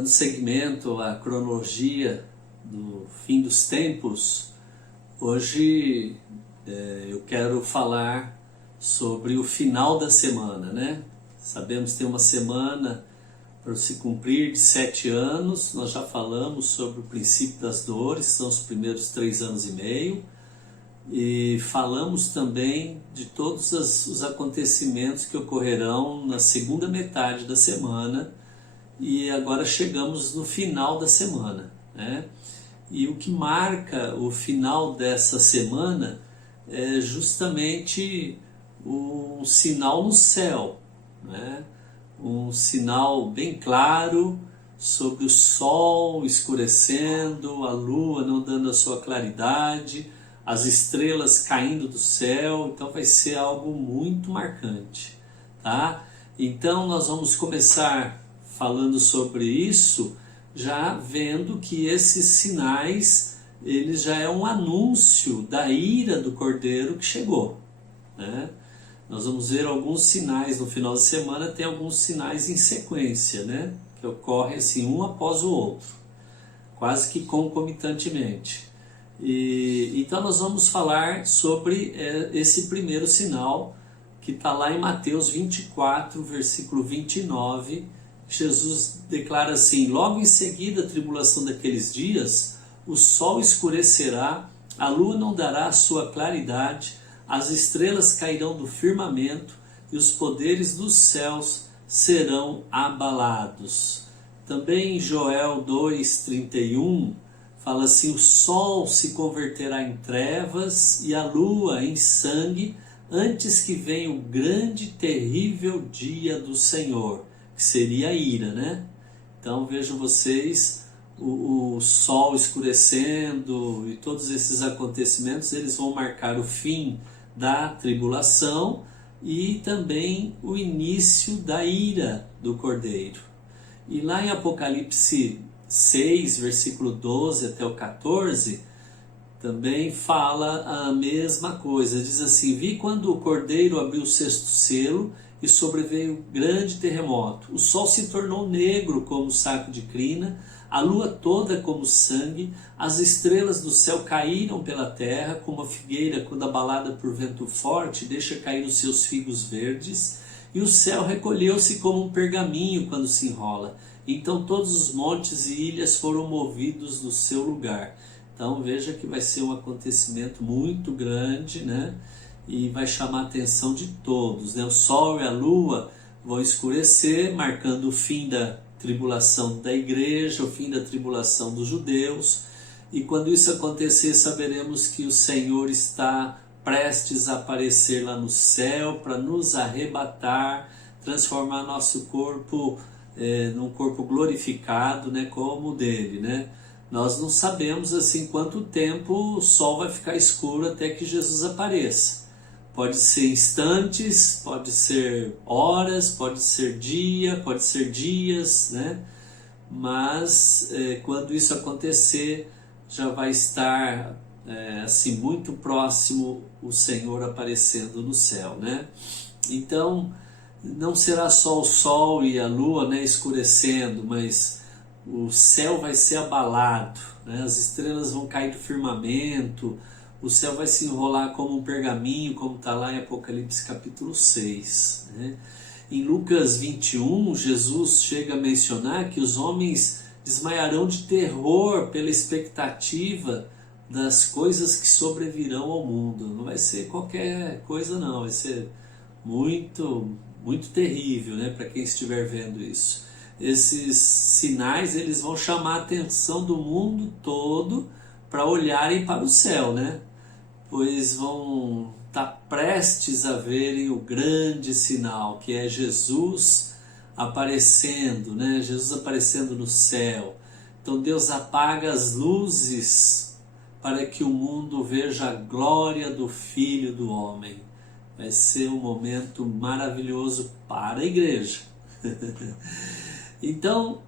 Dando seguimento à cronologia do fim dos tempos, hoje eu quero falar sobre o final da semana, né? Sabemos que tem uma semana para se cumprir de 7 anos, nós já falamos sobre o princípio das dores, são os primeiros 3 anos e meio, e falamos também de todos os acontecimentos que ocorrerão na segunda metade da semana, e agora chegamos no final da semana, né? E o que marca o final dessa semana é justamente um sinal no céu, né? Um sinal bem claro sobre o sol escurecendo, a lua não dando a sua claridade, as estrelas caindo do céu. Então vai ser algo muito marcante, tá? Então nós vamos começar falando sobre isso, já vendo que esses sinais, eles já é um anúncio da ira do Cordeiro que chegou, né? Nós vamos ver alguns sinais no final da semana, tem alguns sinais em sequência, né? Que ocorrem assim, um após o outro, quase que concomitantemente. Então nós vamos falar sobre esse primeiro sinal, que está lá em Mateus 24, versículo 29, Jesus declara assim: logo em seguida a tribulação daqueles dias, o sol escurecerá, a lua não dará a sua claridade, as estrelas cairão do firmamento e os poderes dos céus serão abalados. Também em Joel 2,31 fala assim: o sol se converterá em trevas e a lua em sangue, antes que venha o grande e terrível dia do Senhor, que seria a ira, né? Então vejam vocês, o sol escurecendo e todos esses acontecimentos, eles vão marcar o fim da tribulação e também o início da ira do Cordeiro. E lá em Apocalipse 6, versículo 12 até o 14, também fala a mesma coisa. Diz assim: vi quando o Cordeiro abriu o sexto selo e sobreveio grande terremoto. O sol se tornou negro como saco de crina, a lua toda como sangue, as estrelas do céu caíram pela terra, como a figueira quando abalada por vento forte deixa cair os seus figos verdes, e o céu recolheu-se como um pergaminho quando se enrola. Então todos os montes e ilhas foram movidos do seu lugar. Então veja que vai ser um acontecimento muito grande, né? E vai chamar a atenção de todos, né? O sol e a lua vão escurecer, marcando o fim da tribulação da igreja, o fim da tribulação dos judeus. E quando isso acontecer, saberemos que o Senhor está prestes a aparecer lá no céu para nos arrebatar, transformar nosso corpo num corpo glorificado, né, como o dele, né? Nós não sabemos assim quanto tempo o sol vai ficar escuro até que Jesus apareça. Pode ser instantes, pode ser horas, pode ser dia, pode ser dias, né? Mas quando isso acontecer, já vai estar assim muito próximo o Senhor aparecendo no céu, né? Então não será só o sol e a lua, né, escurecendo, mas o céu vai ser abalado, né? As estrelas vão cair do firmamento, o céu vai se enrolar como um pergaminho, como está lá em Apocalipse capítulo 6, né? Em Lucas 21, Jesus chega a mencionar que os homens desmaiarão de terror pela expectativa das coisas que sobrevirão ao mundo. Não vai ser qualquer coisa não, vai ser muito, muito terrível, né, para quem estiver vendo isso. Esses sinais, eles vão chamar a atenção do mundo todo para olharem para o céu, né? Pois vão estar prestes a verem o grande sinal, que é Jesus aparecendo, né? Jesus aparecendo no céu. Então Deus apaga as luzes para que o mundo veja a glória do Filho do Homem. Vai ser um momento maravilhoso para a igreja. Então,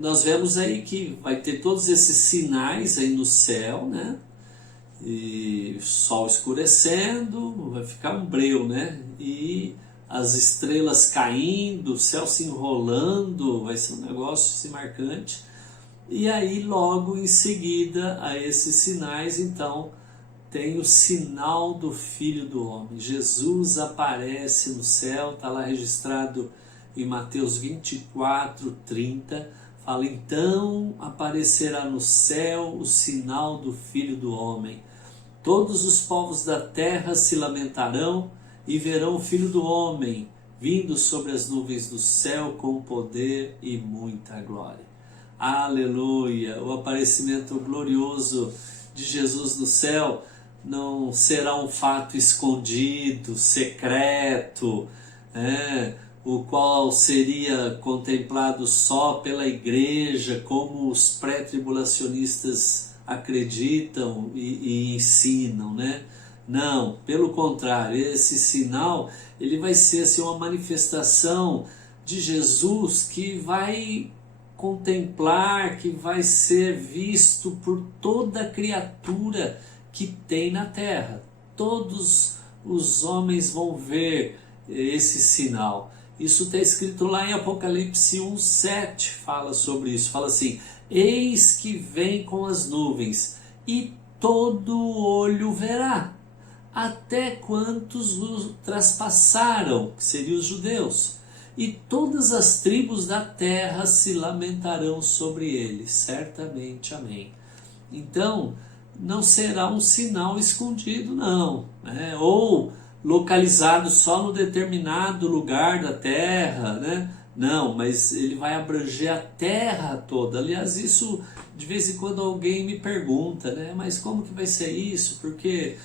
nós vemos aí que vai ter todos esses sinais aí no céu, né? E sol escurecendo, vai ficar um breu, né? E as estrelas caindo, o céu se enrolando, vai ser um negócio assim, marcante. E aí logo em seguida a esses sinais, então, tem o sinal do Filho do Homem. Jesus aparece no céu, está lá registrado em Mateus 24:30, fala: então aparecerá no céu o sinal do Filho do Homem. Todos os povos da terra se lamentarão e verão o Filho do Homem vindo sobre as nuvens do céu com poder e muita glória. Aleluia! O aparecimento glorioso de Jesus no céu não será um fato escondido, secreto, o qual seria contemplado só pela igreja, como os pré-tribulacionistas acreditam e ensinam, né? Não, pelo contrário, esse sinal ele vai ser assim, uma manifestação de Jesus que vai contemplar, que vai ser visto por toda criatura que tem na terra. Todos os homens vão ver esse sinal. Isso está escrito lá em Apocalipse 1:7, fala sobre isso, fala assim: eis que vem com as nuvens, e todo olho verá, até quantos o traspassaram, que seriam os judeus, e todas as tribos da terra se lamentarão sobre ele, certamente, amém. Então, não será um sinal escondido, não, né? Ou localizado só no determinado lugar da terra, né? Não, mas ele vai abranger a terra toda. Aliás, isso de vez em quando alguém me pergunta, né? Mas como que vai ser isso? Porque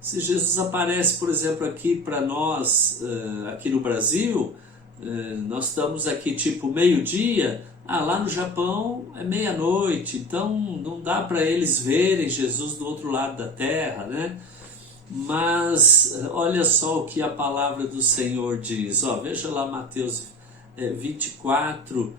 se Jesus aparece, por exemplo, aqui para nós, aqui no Brasil, nós estamos aqui tipo meio-dia, lá no Japão é meia-noite, então não dá para eles verem Jesus do outro lado da terra, né? Mas olha só o que a palavra do Senhor diz, veja lá Mateus 24,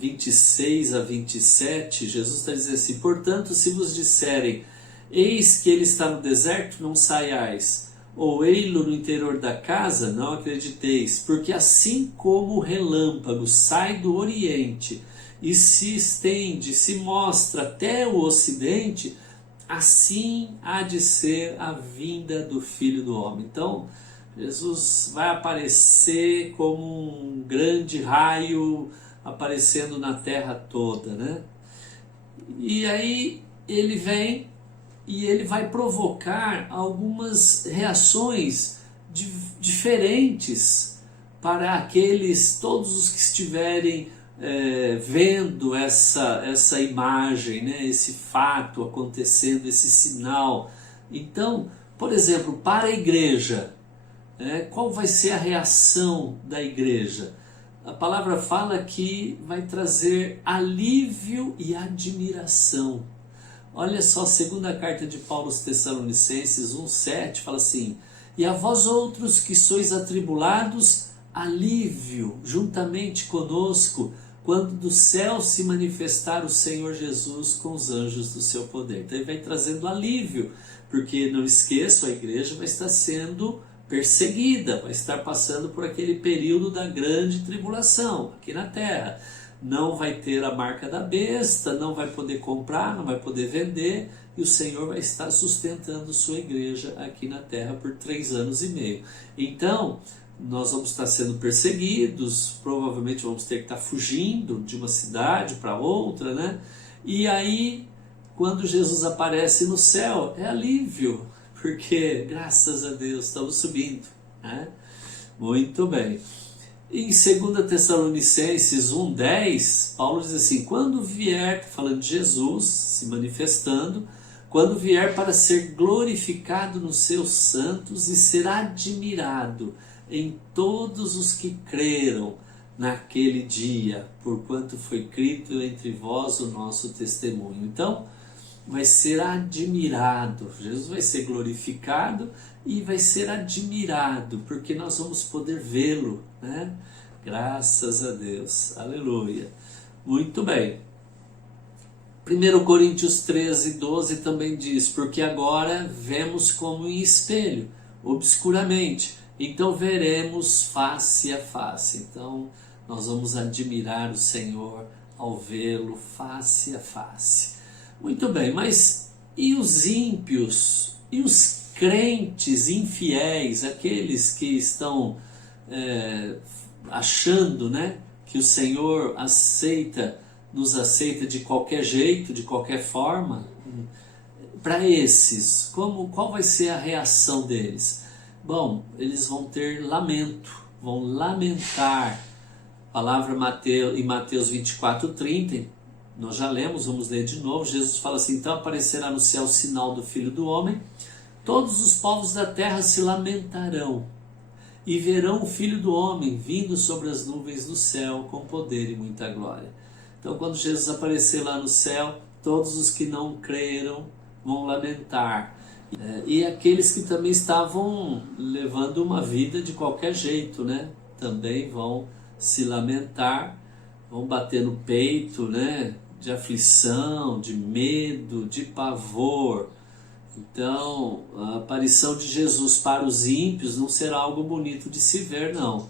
26-27, Jesus está dizendo assim: portanto, se vos disserem, eis que ele está no deserto, não saiais, ou ei-lo no interior da casa, não acrediteis, porque assim como o relâmpago sai do oriente e se estende, se mostra até o ocidente, assim há de ser a vinda do Filho do Homem. Então, Jesus vai aparecer como um grande raio aparecendo na terra toda, né? E aí ele vem e ele vai provocar algumas reações diferentes para aqueles, todos os que estiverem vendo essa imagem, né, esse fato acontecendo, esse sinal. Então, por exemplo, para a igreja, qual vai ser a reação da igreja? A palavra fala que vai trazer alívio e admiração. Olha só, a segunda carta de Paulo aos Tessalonicenses 1:7 fala assim: e a vós outros que sois atribulados, alívio juntamente conosco, quando do céu se manifestar o Senhor Jesus com os anjos do seu poder. Então ele vai trazendo alívio, porque não esqueça, a igreja vai estar sendo perseguida, vai estar passando por aquele período da grande tribulação aqui na terra. Não vai ter a marca da besta, não vai poder comprar, não vai poder vender, e o Senhor vai estar sustentando sua igreja aqui na terra por 3 anos e meio. Então, nós vamos estar sendo perseguidos, provavelmente vamos ter que estar fugindo de uma cidade para outra, né? E aí, quando Jesus aparece no céu, é alívio, porque, graças a Deus, estamos subindo, né? Muito bem. Em 2 Tessalonicenses 1:10, Paulo diz assim: quando vier, falando de Jesus se manifestando, quando vier para ser glorificado nos seus santos e ser admirado em todos os que creram naquele dia, porquanto foi crido entre vós o nosso testemunho. Então, vai ser admirado, Jesus vai ser glorificado e vai ser admirado, porque nós vamos poder vê-lo, né? Graças a Deus, aleluia. Muito bem. 1 Coríntios 13:12 também diz: porque agora vemos como em espelho, obscuramente, então veremos face a face. Então nós vamos admirar o Senhor ao vê-lo face a face. Muito bem, mas e os ímpios? E os crentes infiéis, aqueles que estão achando, né, que o Senhor nos aceita de qualquer jeito, de qualquer forma? Para esses, qual vai ser a reação deles? Bom, eles vão ter lamento, vão lamentar. A palavra em Mateus 24:30, nós já lemos, vamos ler de novo. Jesus fala assim: então aparecerá no céu o sinal do Filho do Homem, todos os povos da terra se lamentarão e verão o Filho do Homem vindo sobre as nuvens do céu com poder e muita glória. Então, quando Jesus aparecer lá no céu, todos os que não creram vão lamentar. E aqueles que também estavam levando uma vida de qualquer jeito, né, também vão se lamentar, vão bater no peito, né, de aflição, de medo, de pavor. Então, a aparição de Jesus para os ímpios não será algo bonito de se ver, não.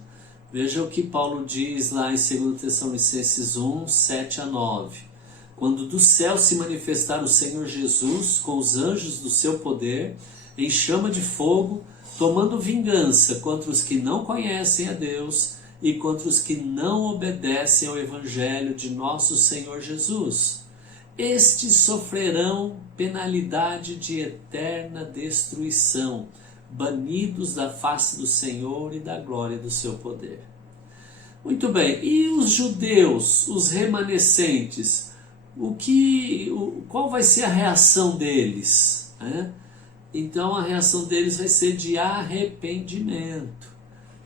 Veja o que Paulo diz lá em 2 Tessalonicenses 1, 7 a 9. Quando do céu se manifestar o Senhor Jesus com os anjos do seu poder, em chama de fogo, tomando vingança contra os que não conhecem a Deus e contra os que não obedecem ao Evangelho de nosso Senhor Jesus. Estes sofrerão penalidade de eterna destruição, banidos da face do Senhor e da glória do seu poder. Muito bem, e os judeus, os remanescentes, qual vai ser a reação deles? Então a reação deles vai ser de arrependimento.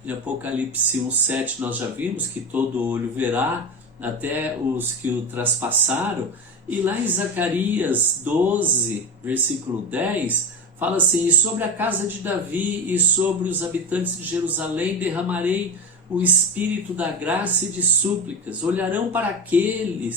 Em Apocalipse 1,7 nós já vimos que todo olho verá, até os que o traspassaram. E lá em Zacarias 12, versículo 10, fala assim: e sobre a casa de Davi e sobre os habitantes de Jerusalém derramarei o espírito da graça e de súplicas. Olharão para aquele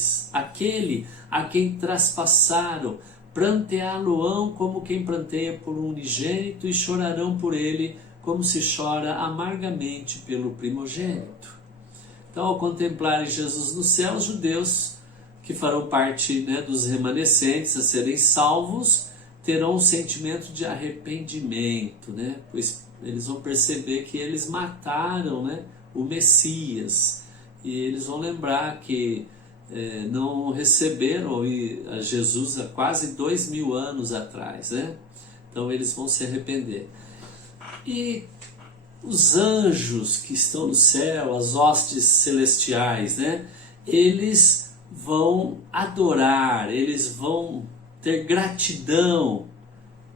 a quem traspassaram, pranteá-lo-ão como quem pranteia por um unigênito, e chorarão por ele como se chora amargamente pelo primogênito. Então, ao contemplarem Jesus no céu, os judeus que farão parte, né, dos remanescentes a serem salvos, terão um sentimento de arrependimento, né? Pois eles vão perceber que eles mataram, né, o Messias, e eles vão lembrar que não receberam a Jesus há quase 2000 anos atrás, né? Então eles vão se arrepender. E os anjos que estão no céu, as hostes celestiais, né, eles vão adorar, eles vão ter gratidão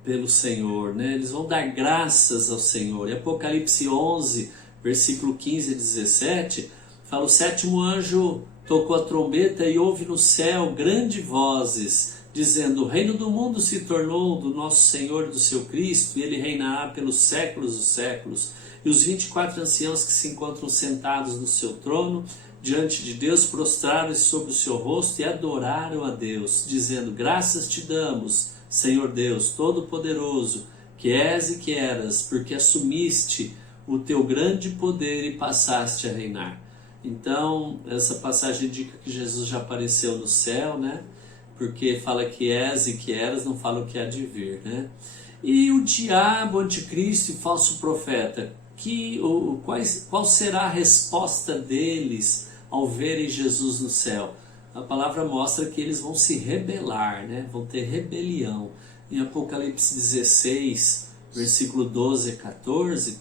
pelo Senhor, né? Eles vão dar graças ao Senhor. Em Apocalipse 11, versículo 15 e 17, fala: o sétimo anjo tocou a trombeta e houve no céu grandes vozes, dizendo: o reino do mundo se tornou do nosso Senhor e do seu Cristo, e ele reinará pelos séculos dos séculos. E os 24 anciãos que se encontram sentados no seu trono, diante de Deus, prostraram-se sobre o seu rosto e adoraram a Deus, dizendo: graças te damos, Senhor Deus Todo-Poderoso, que és e que eras, porque assumiste o teu grande poder e passaste a reinar. Então, essa passagem indica que Jesus já apareceu no céu, né? Porque fala que és e que eras, não fala o que há de vir, né? E o diabo, anticristo e falso profeta, qual será a resposta deles ao verem Jesus no céu? A palavra mostra que eles vão se rebelar, né? Vão ter rebelião. Em Apocalipse 16, versículo 12 a 14,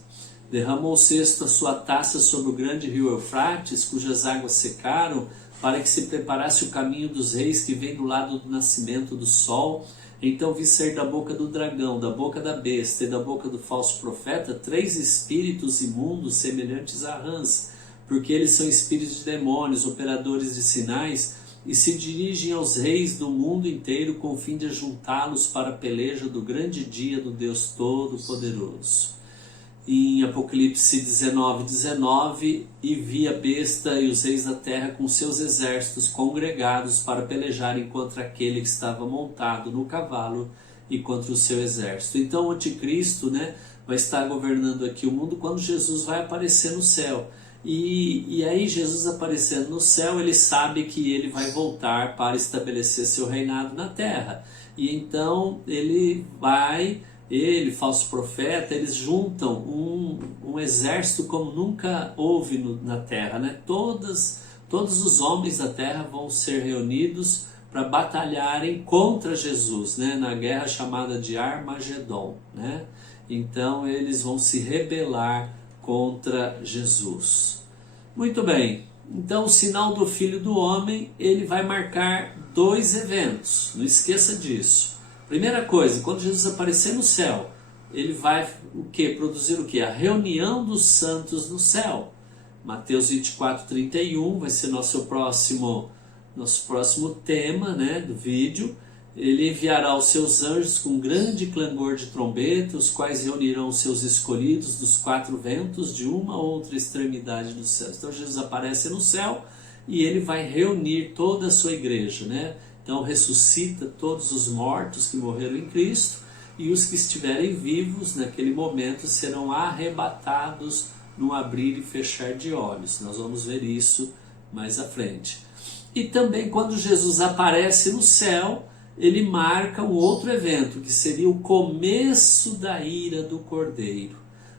derramou o cesto a sua taça sobre o grande rio Eufrates, cujas águas secaram, para que se preparasse o caminho dos reis que vem do lado do nascimento do sol. Então vi sair da boca do dragão, da boca da besta e da boca do falso profeta 3 espíritos imundos semelhantes a rãs, porque eles são espíritos de demônios, operadores de sinais, e se dirigem aos reis do mundo inteiro com o fim de ajuntá-los para a peleja do grande dia do Deus Todo-Poderoso. Em Apocalipse 19, e vi a besta e os reis da terra com seus exércitos congregados para pelejarem contra aquele que estava montado no cavalo e contra o seu exército. Então o anticristo, né, vai estar governando aqui o mundo quando Jesus vai aparecer no céu. E aí Jesus aparecendo no céu, ele sabe que ele vai voltar para estabelecer seu reinado na terra. E então ele, falso profeta, eles juntam um exército como nunca houve na terra, né? Todos os homens da terra vão ser reunidos para batalharem contra Jesus, né? Na guerra chamada de Armagedon, né? Então eles vão se rebelar contra Jesus. Muito bem, então o sinal do Filho do Homem, ele vai marcar 2 eventos, não esqueça disso. Primeira coisa, quando Jesus aparecer no céu, ele vai produzir o quê? A reunião dos santos no céu. Mateus 24:31 vai ser nosso próximo tema, né, do vídeo. Ele enviará os seus anjos com grande clangor de trombeta, os quais reunirão os seus escolhidos dos 4 ventos de uma ou outra extremidade dos céus. Então Jesus aparece no céu e ele vai reunir toda a sua igreja, né? Então ressuscita todos os mortos que morreram em Cristo, e os que estiverem vivos naquele momento serão arrebatados num abrir e fechar de olhos. Nós vamos ver isso mais à frente. E também quando Jesus aparece no céu, ele marca um outro evento, que seria o começo da ira do Cordeiro.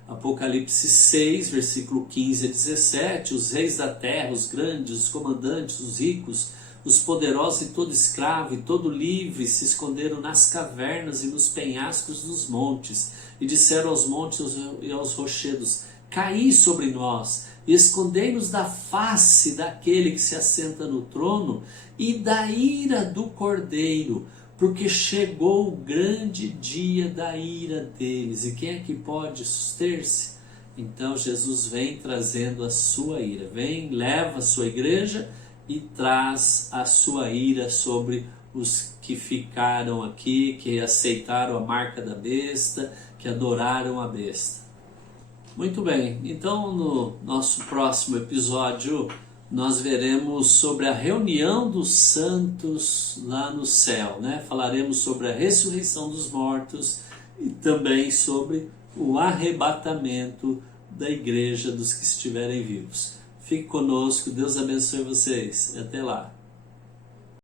Apocalipse 6, versículo 15 a 17, os reis da terra, os grandes, os comandantes, os ricos, os poderosos e todo escravo e todo livre se esconderam nas cavernas e nos penhascos dos montes, e disseram aos montes e aos rochedos: caí sobre nós, e escondei-nos da face daquele que se assenta no trono e da ira do Cordeiro, porque chegou o grande dia da ira deles. E quem é que pode suster-se? Então Jesus vem trazendo a sua ira, leva a sua igreja e traz a sua ira sobre os que ficaram aqui, que aceitaram a marca da besta, que adoraram a besta. Muito bem, então no nosso próximo episódio nós veremos sobre a reunião dos santos lá no céu, né? Falaremos sobre a ressurreição dos mortos e também sobre o arrebatamento da igreja dos que estiverem vivos. Fique conosco, Deus abençoe vocês. Até lá.